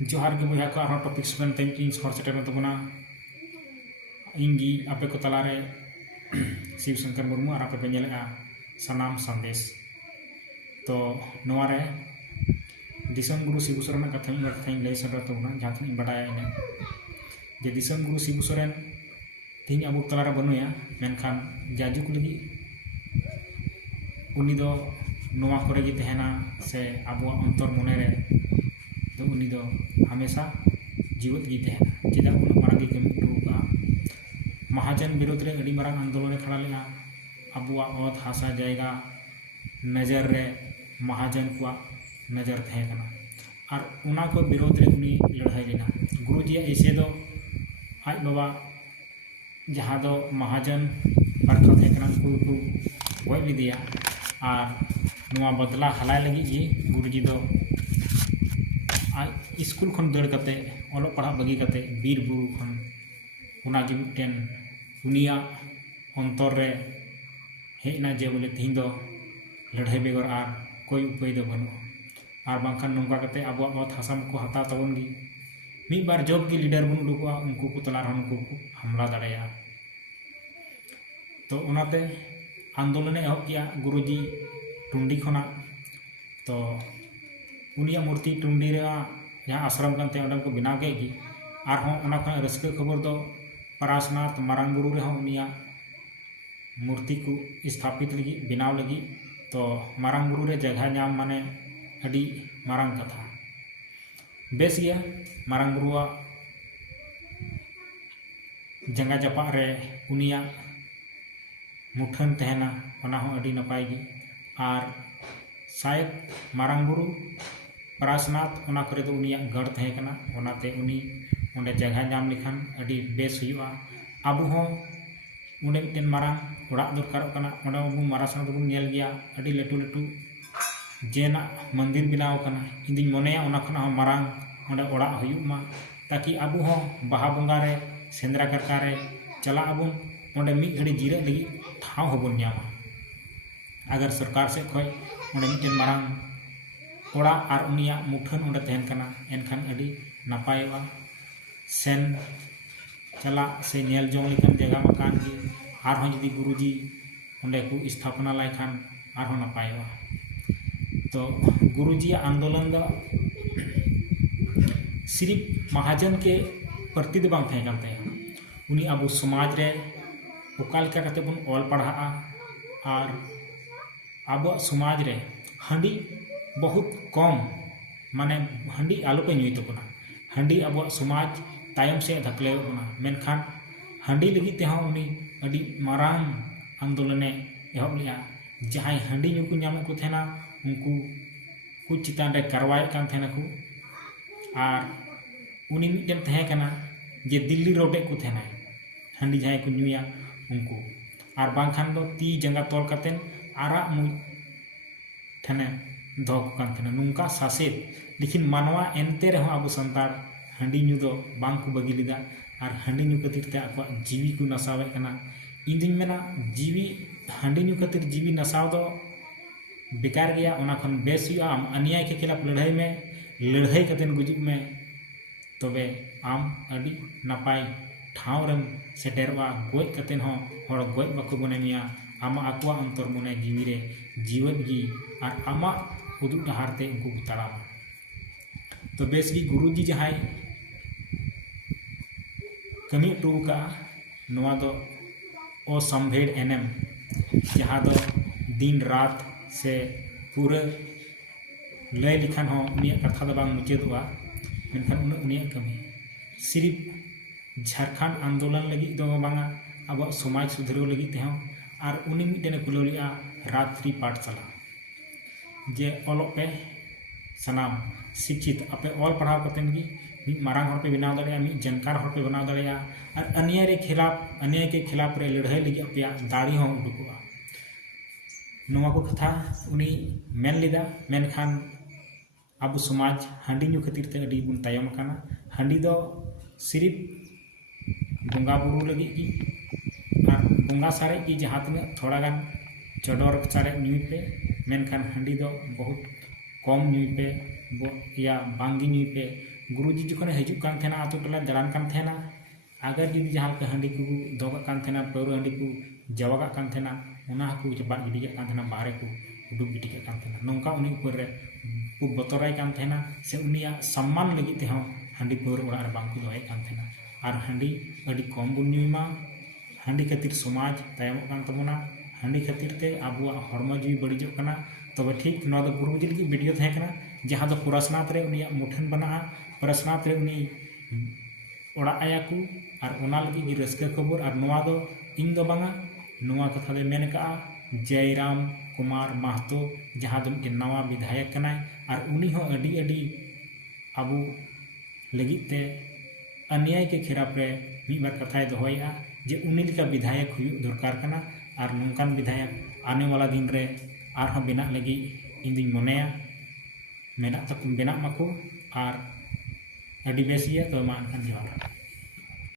जोहार के बुआ को आरो टॉपिक सुगन तेम इन सर सेटर तबना इंगी आपे को तलारे शिव शंकर मुर्मू और आपे पे नेलेगा सनाम संदेश तो नोवारे दिसम गुरु शिबू सोरेन कथा लय सदर तबना जहां बडाया इन जे दिसम गुरु शिबू सोरेन तीन अब तलारे बनुया मेनखान जाजुक लगी उनी दो नोवा करे गी तहना से अब अंतर मने रे तो उनी दो हमेशा जीवित गी तहना चेदा उन मारंगी कमी टूका महाजन विरोध रे अड़ी मारंग आंदोलन खड़ा लेना अबुआ ओत हासा जायगा नजर रे महाजन को नजर थे कना और उना को विरोध रे उनी लड़ाई लेना गुरुजी ऐसे दो आज बाबा जहाँ दो महाजन पार्था थे कना को गoj लिदिया और नुआ बदला हलाय लगी जी गुरुजी दो स्कूल खन दौड़ करते ओलो पढ़ा बगी करते बीर बुरु खन उना गे मिटेन उनिया अंतर रे हेना जे बोले तीन दो लड़ाई बेगर और कोई उपाय दो बनो और बांखान नोंका करते अब ओत हासाम को हता तबन गी मी बार जब की लीडर बन उडुकवा उनको को तलार उनको को हमला दाड़ाया तो उनाते आंदोलन एहब किया गुरुजी टुंडी खना तो उनिया मूर्ति टुंडी रे जहाँ आश्रम करते को बनाव के गी और रस्क खबर दो परासनाथ मारांग बुरु रे उनिया मूर्ति को स्थापित लगी बनाव लगी तो मारांग बुरु रे जगह नाम माने अड़ी मारांग कथा बेस गया मारांग बुरुआ जंगा जपा रे उनिया मुठन तहना ओना हो अड़ी नपाय गी और शायद मारांग बुरु परासनाथ ओना करे तो उनिया गढ़ तहे कना ओनाते उनी उन्हें जगह नाम लिखान अड़ी बेस हुआ अब हो उन्हें मिट्टन मारांग उड़ा दरकार कना ओना अबु मारासन बबुन नेल गया अड़ी लटू लटू जेना मंदिर बनाव कना इंदिन मोनेया ओना खना मारांग ओंडे उड़ा हुयुमा ताकि अब हो बाहा बंगा रे सेंद्रा करका रे चला अबुन ओंडे मिट घड़ी जीरे लगी ठाव होबुन न्यामा अगर सरकार से खय ओंडे मिट्टन मारांग ओड़ा और उनिया मुठन ओंडे तहन कना एनखान अड़ी नापायवा सेन चला से नेल जोंग लेकन जगह मकान की आरहों जदि गुरुजी ओंडे को स्थापना लायखान आरहों नापायवा तो गुरुजी आंदोलन दा सिर्फ महाजन के प्रति दो बांग थे करते हैं उनी अब समाज रे ओकाल का करते बन ऑल पढ़ा और अब समाज रे हंडी बहुत कम माने हंडी आलो पे नुई तबना हंडी अब समाज तायम से धकले मेनखान हंडी लगी ते उनी अड़ी मारांग आंदोलन एहब लिया जहाँ हंडी नु को नाम को थेना उनको कुछ चितान रे करवाए कान थेना को और उनी मिटन तहे कना जे दिल्ली रोडे को थेना हंडी जहाँ को नुया उनको और बांखान दो ती जंगा तोल करतेन आरा मुई थेने दो कान थेना नुंका सासेत लेकिन मानवा एनते रहो अब संतार हंडी नु दो बांग को बगी लिदा और हंडी नु खातिर ते आपा जीवी को नसावे कना इंदिन मेना जीवी हंडी नु खातिर जीवी नसाव दो बेकार गया ओना खन बेस हुआ आम अन्याय के खिलाफ लड़ाई में लड़ाई कतेन गुजुब में तबे आम अड़ी नापाय ठाव रेम सेटेरवा गoj कतेन हो हर गoj बाको बनेमिया आमा आकुआ अंतर मने जीवी रे जीवन गी और आमा उदुग डहारते उनको ताड़ामा तो बेस गी गुरुजी जहाँ कमी टूका नवा दो असंभेड़ एनएम जहाँ दो दिन रात से पूरा लय लिखान हो उनिया कथा दो बांग मुचादुआ मेनखान उनिया कमी सिर्फ झारखंड आंदोलन लगी दो बांगा अब समाज सुधरो लगी ते और उनी मिटने खुलो लिया रात्रि पाठशाला जे ओलोग पे सनाम शिक्षित आपे ऑल पढ़ाव कतेन गी मारांग हर पे बनाव दाड़िया जानकार हर पे बनाव दाड़िया और अन्याय के खिलाफ रे लड़ाई लगी अपया दाड़ी हो उडुकुआ नोवा को कथा उनी मेन लिदा मेनखान अब समाज हंडी नु खातिर ते अड़ी बुन तायम काना हंडी दो सिर्फ बंगा बुरु लगी की और बंगा सारे की जहाँ तक थोड़ा गान चडोर सारे न्यूई पे मेनखान हंडी दो बहुत कम न्यूई पे या बांगी न्यूई पे गुरुजी जखन हजूक कान थेना आतु टोला दालान कान थेना अगर जुदी जहाँ लेका हांडी को दोगा कान थेना पाउरा हांडी को जवागा कान थेना उना को चबाद गिडिया कान थेना बाहरे को उडुक गिडिया कान थेना नोंका उनी ऊपर रे को बतराय कान थेना से उनिया सम्मान लगी ते हों हांडी पाउरा ओड़ा रे बांग को दोय कान थेना और हांडी अडी कम बुन न्यूमा हांडी खातिर समाज तायम कान तबोना हांडी खातिर ते आबुआ हरम जीवी बड़िजोग कना तबे ठीक नवा दो गुरुजी लगी वीडियो थाहे कना जहाँ दो पुरस्नाथ रे उनिया मुठन बना पुरस्नाथ रे उनी ओड़ा आया को और ओना लगी गी रस्का खबर और नवा दो इन दो बांगा नवा कथा दे मेन का जयराम कुमार महतो जहाँ दो के नवा विधायक कना और उनी हो अडी अडी आबू लगी ते अन्याय के खिलाफ रे मी बार कथाय दोहया जे उनी लिका विधायक हुई दरकार कना और नोंकान विधायक आने वाला दिन रे आरहों बेना लगी इन मनेया मेना तक बेना मको और अडी बेसिया तो मान जोहार।